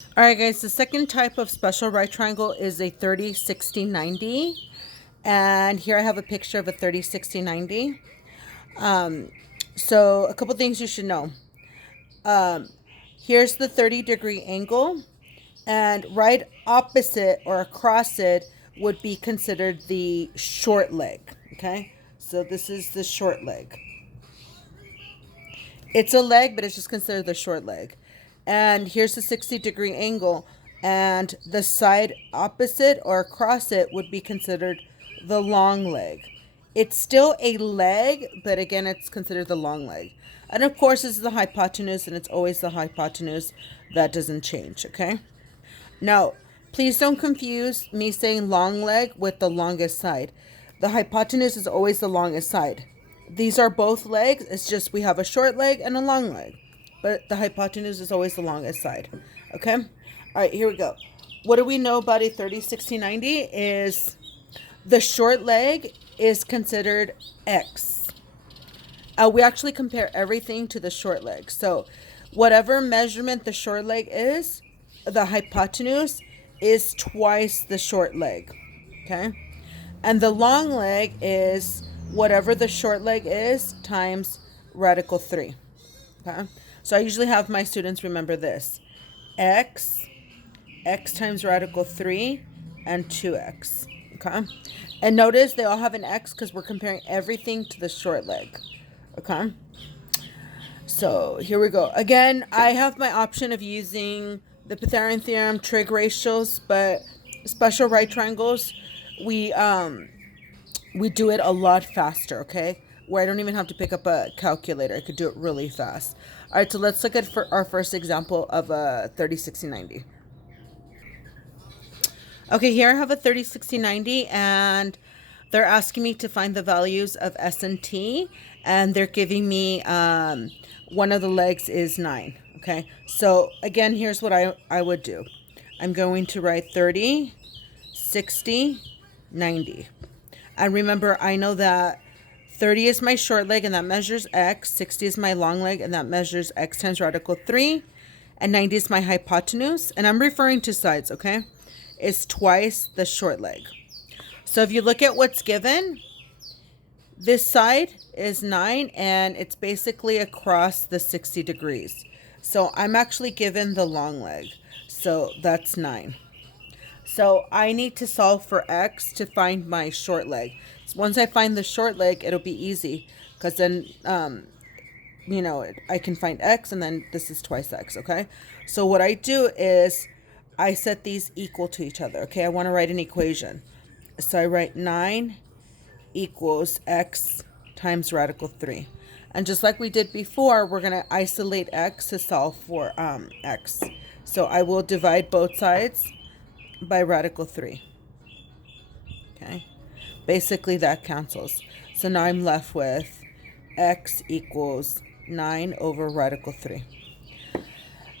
All right, guys, the second type of special right triangle is a 30, 60, 90. And here I have a picture of a 30, 60, 90. So a couple things you should know. Here's the 30-degree angle, and right opposite or across it would be considered the short leg. Okay, so this is the short leg. It's a leg, but it's just considered the short leg. And here's the 60-degree angle, and the side opposite or across it would be considered the long leg. It's still a leg, but again, it's considered the long leg. And of course, this is the hypotenuse, and it's always the hypotenuse. That doesn't change, okay? Now, please don't confuse me saying long leg with the longest side. The hypotenuse is always the longest side. These are both legs. It's just we have a short leg and a long leg. But the hypotenuse is always the longest side. Okay? All right, here we go. What do we know about a 30, 60, 90 is the short leg is considered X. We actually compare everything to the short leg. So whatever measurement the short leg is, the hypotenuse is twice the short leg. Okay? And the long leg is whatever the short leg is times radical 3. Okay? So I usually have my students remember this. X times radical 3, and 2x. Okay? And notice they all have an x because we're comparing everything to the short leg. Okay? So here we go. Again, I have my option of using the Pythagorean theorem, trig ratios, but special right triangles, we do it a lot faster, okay? Where I don't even have to pick up a calculator. I could do it really fast. All right, so let's look at our first example of a 30, 60, 90. Okay, here I have a 30, 60, 90, and they're asking me to find the values of S and T, and they're giving me one of the legs is 9. Okay, so again, here's what I would do. I'm going to write 30, 60, 90. And remember, I know that 30 is my short leg, and that measures x. 60 is my long leg, and that measures x times radical 3. And 90 is my hypotenuse. And I'm referring to sides, okay? It's twice the short leg. So if you look at what's given, this side is 9, and it's basically across the 60 degrees. So I'm actually given the long leg. So that's 9. So I need to solve for x to find my short leg. So once I find the short leg, it'll be easy because then, I can find x, and then this is twice x, okay? So what I do is I set these equal to each other, okay? I want to write an equation. So I write 9 equals x times radical 3. And just like we did before, we're going to isolate x to solve for x. So I will divide both sides by radical 3. Okay, basically that cancels. So now I'm left with x equals 9 over radical 3.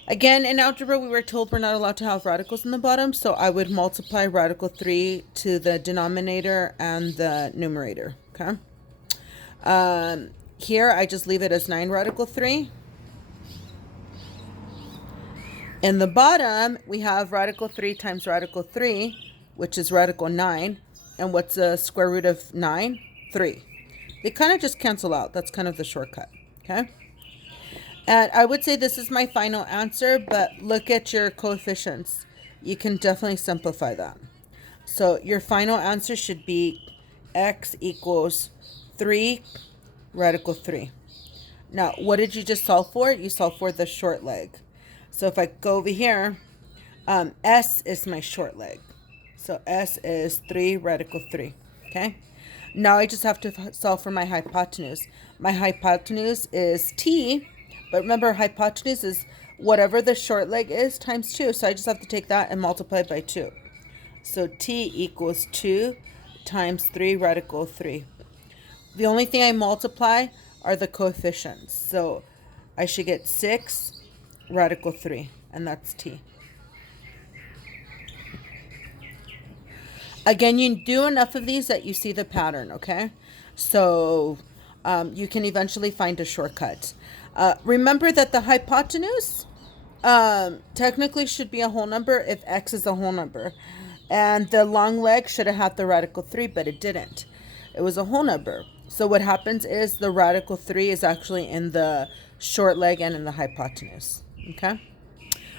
Again, in algebra, we were told we're not allowed to have radicals in the bottom, so I would multiply radical 3 to the denominator and the numerator. Okay. Here, I just leave it as 9 radical 3. In the bottom, we have radical 3 times radical 3, which is radical 9. And what's the square root of 9? 3. They kind of just cancel out. That's kind of the shortcut. Okay? And I would say this is my final answer, but look at your coefficients. You can definitely simplify that. So your final answer should be x equals 3 radical 3. Now, what did you just solve for? You solved for the short leg. So if I go over here, S is my short leg. So S is 3 radical 3. Okay? Now I just have to solve for my hypotenuse. My hypotenuse is T, but remember, hypotenuse is whatever the short leg is times 2. So I just have to take that and multiply it by 2. So T equals 2 times 3 radical 3. The only thing I multiply are the coefficients. So I should get 6 radical 3, and that's T. Again, you do enough of these that you see the pattern, okay? So you can eventually find a shortcut. Remember that the hypotenuse Technically should be a whole number if x is a whole number. And the long leg should have had the radical 3, but it didn't. It was a whole number. So what happens is the radical 3 is actually in the short leg and in the hypotenuse. Okay?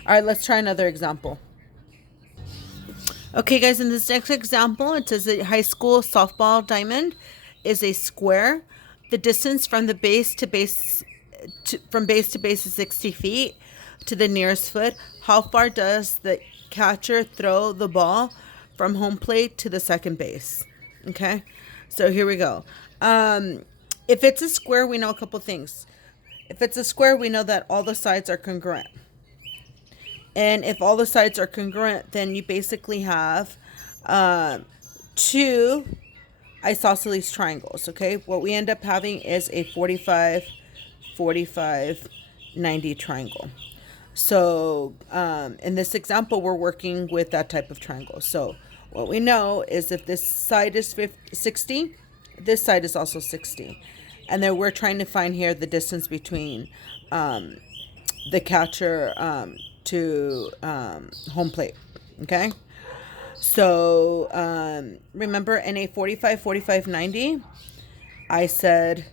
All right, let's try another example. Okay, guys, in this next example, it says a high school softball diamond is a square. The distance from the base to base from base to base is 60 feet to the nearest foot. How far does the catcher throw the ball from home plate to the second base? Okay, so here we go. If it's a square, we know a couple things. If it's a square, we know that all the sides are congruent. And if all the sides are congruent, then you basically have two isosceles triangles, okay? What we end up having is a 45, 45, 90 triangle. So in this example, we're working with that type of triangle. So what we know is if this side is 60, this side is also 60. And then we're trying to find here the distance between the catcher to home plate, okay? So remember in a 45, 45, 90, I said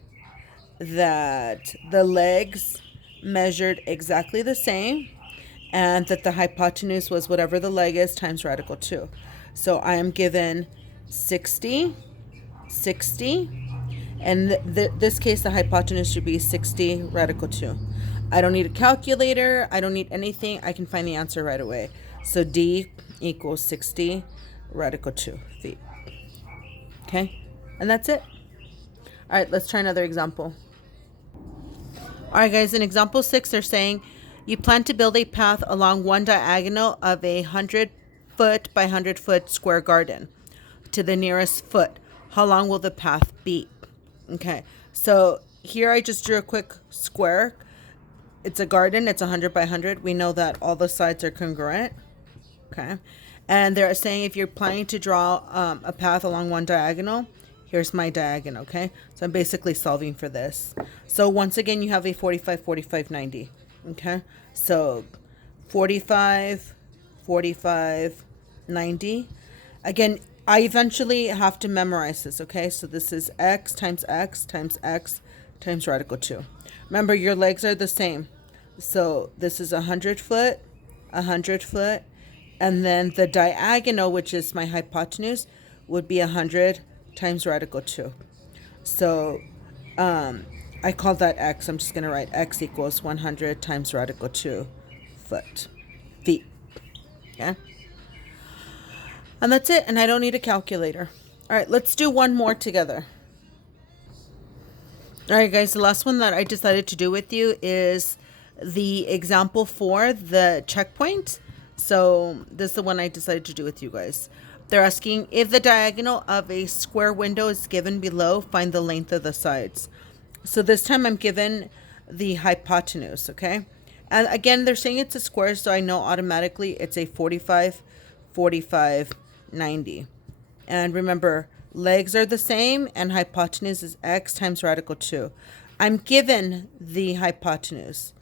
that the legs measured exactly the same and that the hypotenuse was whatever the leg is times radical 2. So I am given 60, 60, and this case the hypotenuse should be 60 radical 2. I don't need a calculator. I don't need anything. I can find the answer right away. So D equals 60 radical 2 feet. Okay? And that's it. All right, let's try another example. All right, guys, in example 6, they're saying you plan to build a path along one diagonal of a 100-foot by 100-foot square garden to the nearest foot. How long will the path be? Okay, so here I just drew a quick square. It's a garden. It's 100 by 100. We know that all the sides are congruent. Okay. And they're saying if you're planning to draw a path along one diagonal, here's my diagonal. Okay. So I'm basically solving for this. So once again, you have a 45, 45, 90. Okay. So 45, 45, 90. Again, I eventually have to memorize this. Okay. So this is x times x times x times radical 2. Remember, your legs are the same. So this is 100 foot, 100 foot, and then the diagonal, which is my hypotenuse, would be 100 times radical 2. So I call that x. I'm just going to write x equals 100 times radical 2 feet. Yeah? And that's it. And I don't need a calculator. All right, let's do one more together. All right, guys, the last one that I decided to do with you is the example 4, the checkpoint. So this is the one I decided to do with you guys. They're asking if the diagonal of a square window is given below, find the length of the sides. So this time I'm given the hypotenuse, okay? And again, they're saying it's a square, so I know automatically it's a 45, 45, 90. And remember, legs are the same and hypotenuse is x times radical 2. I'm given the hypotenuse.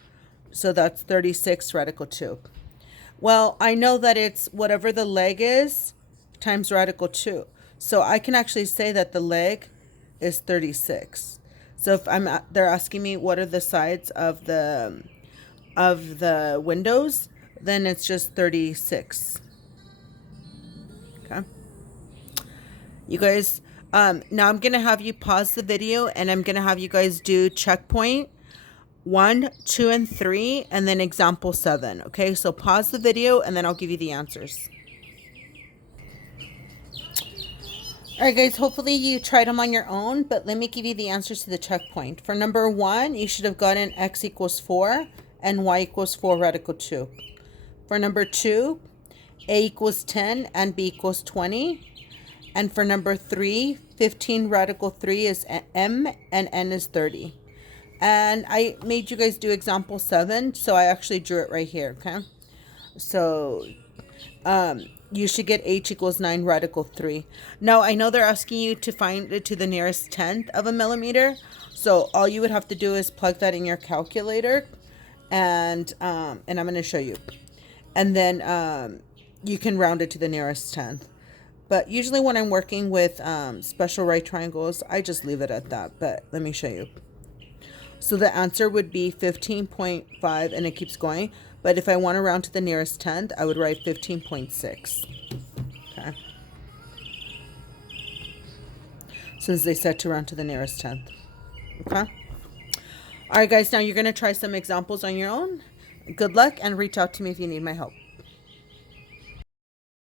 So that's 36 radical 2. Well, I know that it's whatever the leg is times radical 2. So I can actually say that the leg is 36. So if they're asking me what are the sides of the windows, then it's just 36. Okay. You guys, now I'm going to have you pause the video and I'm going to have you guys do checkpoint 1, 2, and 3, and then example 7. Okay, so pause the video and then I'll give you the answers. All right, guys, hopefully you tried them on your own, but let me give you the answers to the checkpoint. For number 1, you should have gotten x equals 4 and y equals 4 radical 2. For number 2, a equals 10 and b equals 20. And for number 3, 15 radical 3 is m and n is 30. And I made you guys do example 7, so I actually drew it right here, okay? So you should get h equals 9 radical 3. Now, I know they're asking you to find it to the nearest tenth of a millimeter. So all you would have to do is plug that in your calculator and I'm going to show you. And then you can round it to the nearest tenth. But usually when I'm working with special right triangles, I just leave it at that. But let me show you. So the answer would be 15.5, and it keeps going. But if I want to round to the nearest tenth, I would write 15.6. Okay. Since they said to round to the nearest tenth. Okay. All right, guys, now you're going to try some examples on your own. Good luck, and reach out to me if you need my help.